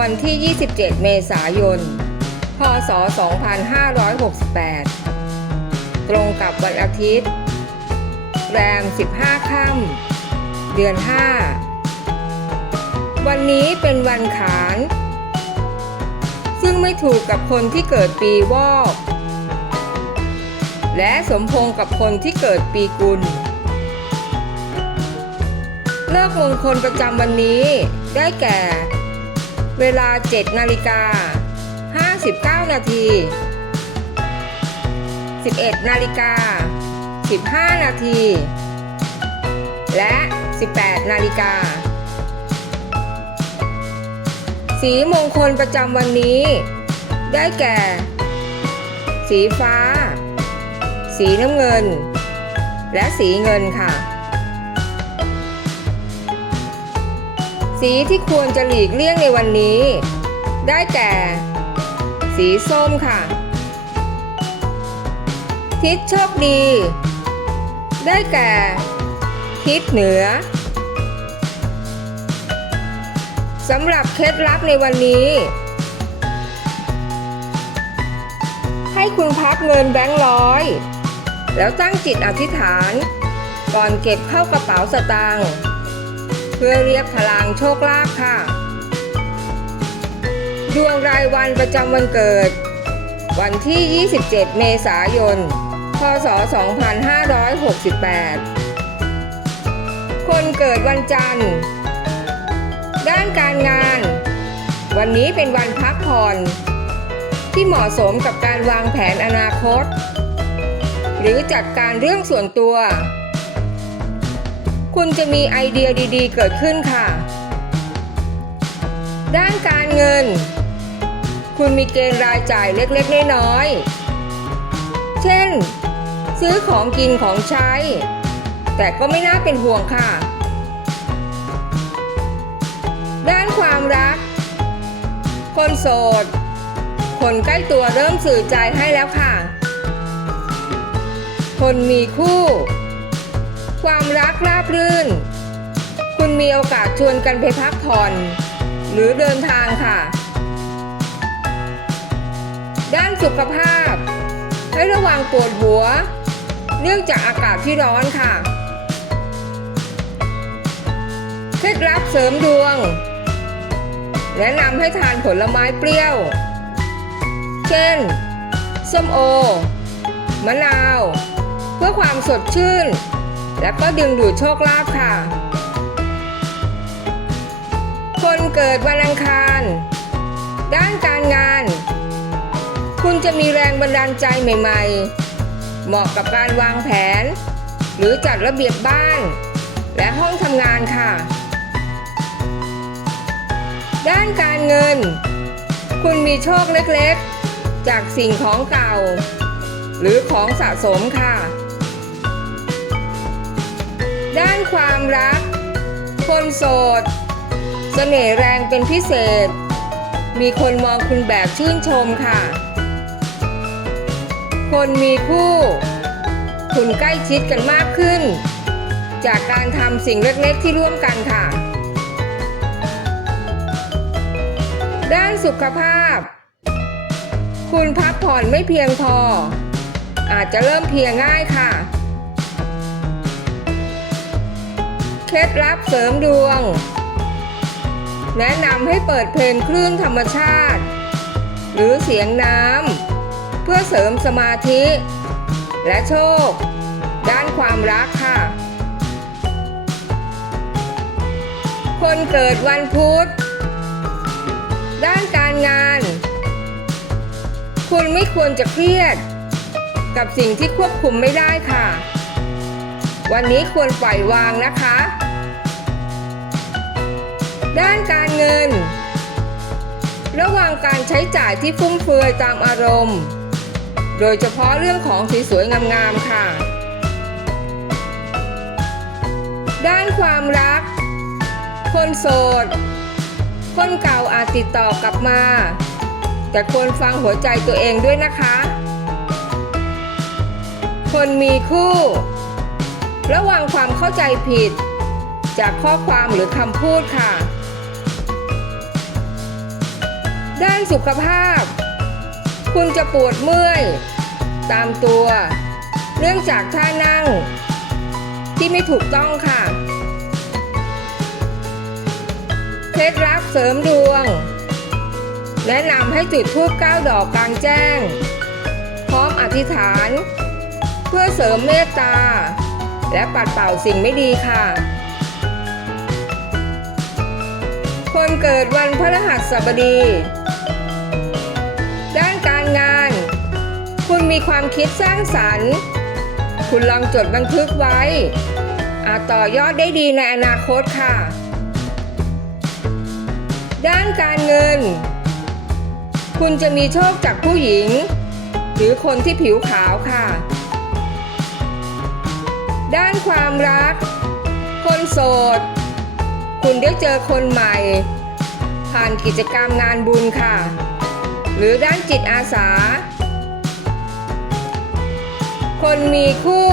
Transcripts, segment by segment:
วันที่ 27 เมษายน พศ 2568 ตรงกับวันอาทิตย์ แรม 15 ค่ำ เดือน 5 วันนี้เป็นวันขาน ซึ่งไม่ถูกกับคนที่เกิดปีวอก และสมพงกับคนที่เกิดปีกุลเลิกมงคลประจำวันนี้ได้แก่ เวลา 7 นาฬิกา 59 นาที 11 นาฬิกา 15 นาที และ 18 นาฬิกา สีมงคลประจำวันนี้ ได้แก่ สีฟ้า สีน้ำเงิน และสีเงินค่ะ สีที่ควรจะหลีกเลี่ยงในวันนี้ ได้แก่ สีส้มค่ะ ทิศโชคดี ได้แก่ ทิศเหนือสำหรับเคล็ดลับในวันนี้ ให้คุณพับเงินแบงค์ร้อย แล้วตั้งจิตอธิษฐาน ก่อนเก็บเข้ากระเป๋าสตางค์ พื่อเรียกพลังโชคลาภค่ะ ดวงรายวันประจำวันเกิด วันที่ 27 เมษายน พศ 2568 คนเกิดวันจันทร์ ด้านการงาน วันนี้เป็นวันพักผ่อน ที่เหมาะสมกับการวางแผนอนาคต หรือจัดการเรื่องส่วนตัว คุณจะมีไอเดียดีๆ เกิดขึ้นค่ะ ด้านการเงิน คุณมีเกณฑ์รายจ่ายเล็กๆ น้อยๆ เช่น ซื้อของกินของใช้ แต่ก็ไม่น่าเป็นห่วงค่ะ ด้านความรัก คนโสด คนใกล้ตัวเริ่มสื่อใจให้แล้วค่ะ คนมีคู่ ความรักราบรื่น คุณมีโอกาสชวนกันไปพักผ่อน หรือเดินทางค่ะ ด้านสุขภาพ ให้ระวังปวดหัว เนื่องจากอากาศที่ร้อนค่ะเคล็ดลับเสริมดวง แนะนำให้ทานผลไม้เปรี้ยว เช่น ส้มโอ มะนาว เพื่อความสดชื่น และก็ดึงดูดโชคลาภค่ะ คนเกิดวันอังคาร ด้านการงาน คุณจะมีแรงบันดาลใจใหม่ๆ เหมาะกับการวางแผน หรือจัดระเบียบบ้าน และห้องทำงานค่ะ ด้านการเงิน คุณมีโชคเล็กๆ จากสิ่งของเก่า หรือของสะสมค่ะ ด้านความรัก คนโสด เสน่ห์แรงเป็นพิเศษ มีคนมองคุณแบบชื่นชมค่ะ คนมีคู่ คุณใกล้ชิดกันมากขึ้น จากการทำสิ่งเล็กๆที่ร่วมกันค่ะ ด้านสุขภาพ คุณพักผ่อนไม่เพียงพอ อาจจะเริ่มเพลียง่ายค่ะ เคล็ดลับเสริมดวง แนะนำให้เปิดเพลงคลื่นธรรมชาติ หรือเสียงน้ำเพื่อเสริมสมาธิ และโชค ด้านความรักค่ะ คนเกิดวันพุธ ด้านการงาน คุณไม่ควรจะเครียด กับสิ่งที่ควบคุมไม่ได้ค่ะวันนี้ควรปล่อยวางนะคะ ด้านการเงิน ระวังการใช้จ่ายที่ฟุ่มเฟือยตามอารมณ์ โดยเฉพาะเรื่องของสสวยๆงามๆค่ะ ด้านความรัก คนโสด คนเก่าอาจติดต่อกลับมา แต่ควรฟังหัวใจตัวเองด้วยนะคะ คนมีคู่ ระวังความเข้าใจผิดจากข้อความหรือคำพูดค่ะ ด้านสุขภาพ คุณจะปวดเมื่อย ตามตัว เนื่องจากท่านั่ง ที่ไม่ถูกต้องค่ะ เคล็ดลับเสริมดวง แนะนำให้จุดธูปเก้าดอกกลางแจ้ง พร้อมอธิษฐาน เพื่อเสริมเมตตา และปัดเป่าสิ่งไม่ดีค่ะคนเกิดวันพฤหัสบดี มีความคิดสร้างสรรค์ คุณลองจดบันทึกไว้อาจต่อยอดได้ดีในอนาคตค่ะ ด้านการเงิน คุณจะมีโชคจากผู้หญิง หรือคนที่ผิวขาวค่ะ ด้านความรัก คนโสด คุณได้เจอคนใหม่ ผ่านกิจกรรมงานบุญค่ะ หรือด้านจิตอาสา คนมีคู่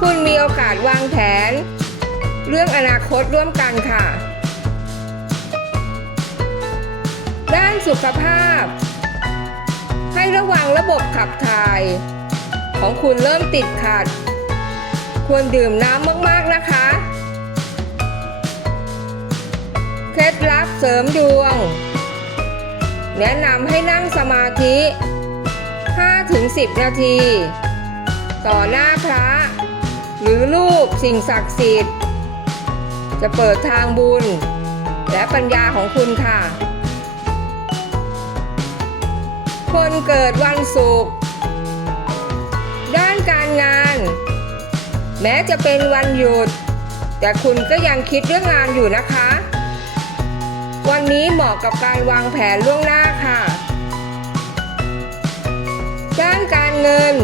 คุณมีโอกาสวางแผน เรื่องอนาคตร่วมกันค่ะ ด้านสุขภาพ ให้ระวังระบบขับถ่าย ของคุณเริ่มติดขัด ควรดื่มน้ำมากๆนะคะเคล็ดลับเสริมดวง แนะนำให้นั่งสมาธิ 5-10 นาที ต่อหน้าพระ หรือรูปสิ่งศักดิ์สิทธิ์ จะเปิดทางบุญ และปัญญาของคุณค่ะ คนเกิดวันศุกร์ด้านการงาน แม้จะเป็นวันหยุด แต่คุณก็ยังคิดเรื่องงานอยู่นะคะ วันนี้เหมาะกับการวางแผนล่วงหน้าค่ะด้านการเงิน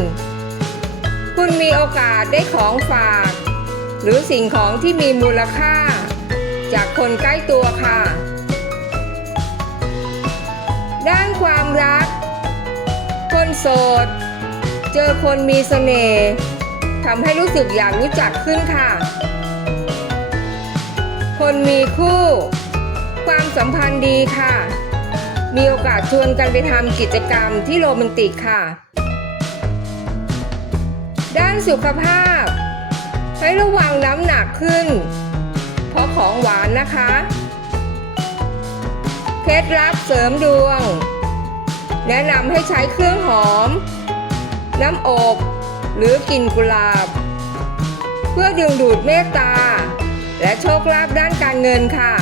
มีโอกาสได้ของฝาก หรือสิ่งของที่มีมูลค่า จากคนใกล้ตัวค่ะ ด้านความรัก คนโสด เจอคนมีเสน่ห์ทำให้รู้สึกอยากรู้จักขึ้นค่ะ คนมีคู่ ความสัมพันธ์ดีค่ะ มีโอกาสชวนกันไปทำกิจกรรมที่โรแมนติกค่ะ ด้านสุขภาพ ให้ระวังน้ำหนักขึ้น เพราะของหวานนะคะ เคล็ดลับเสริมดวง แนะนำให้ใช้เครื่องหอม น้ำอบหรือกลิ่นกุหลาบ เพื่อดึงดูดเมตตา และโชคลาภด้านการเงินค่ะ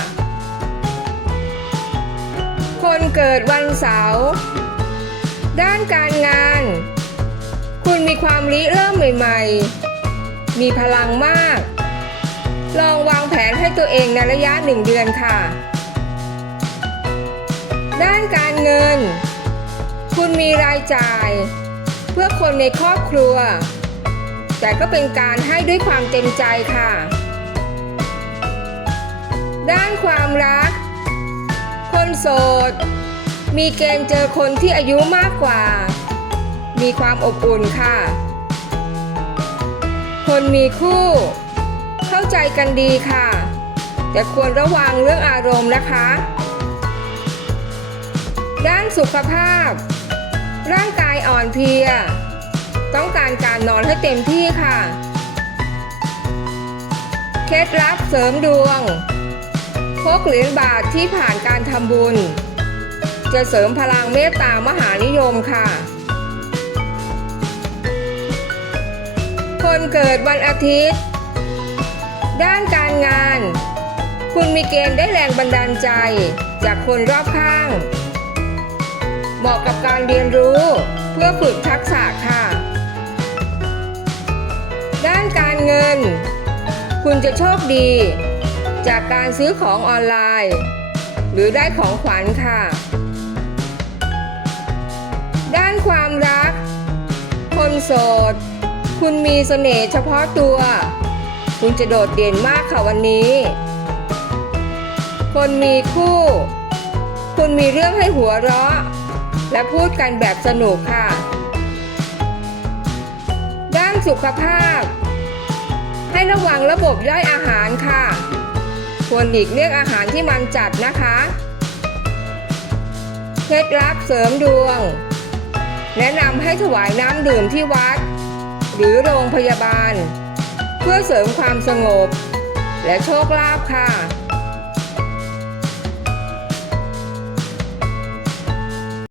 คนเกิดวันเสาร์ด้านการงาน คุณมีความริเริ่มใหม่ ๆ มีพลังมาก ลองวางแผนให้ตัวเองในระยะหนึ่งเดือนค่ะ ด้านการเงิน คุณมีรายจ่าย เพื่อคนในครอบครัว แต่ก็เป็นการให้ด้วยความเต็มใจค่ะ ด้านความรัก คนโสด มีเกณฑ์เจอคนที่อายุมากกว่า มีความอบอุ่นค่ะ คนมีคู่ เข้าใจกันดีค่ะ แต่ควรระวังเรื่องอารมณ์นะคะ ด้านสุขภาพ ร่างกายอ่อนเพลีย ต้องการการนอนให้เต็มที่ค่ะ เคล็ดลับเสริมดวงพกเหรียญบาทที่ผ่านการทำบุญ จะเสริมพลังเมตตามหานิยมค่ะ คนเกิดวันอาทิตย์ ด้านการงาน คุณมีเกณฑ์ได้แรงบันดาลใจ จากคนรอบข้าง เหมาะกับการเรียนรู้เพื่อฝึกทักษะค่ะ ด้านการเงิน คุณจะโชคดี จากการซื้อของออนไลน์ หรือได้ของขวัญค่ะ ด้านความรัก คนโสด คุณมีเสน่ห์เฉพาะตัว คุณจะโดดเด่นมากค่ะวันนี้ คนมีคู่ คุณมีเรื่องให้หัวเราะ และพูดกันแบบสนุกค่ะ ด้านสุขภาพ ให้ระวังระบบย่อยอาหารค่ะ ควรหลีกเลี่ยงอาหารที่มันจัดนะคะ เคล็ดลับเสริมดวง แนะนำให้ถวายน้ำดื่มที่วัด หรือโรงพยาบาล เพื่อเสริมความสงบ และโชคลาภค่ะ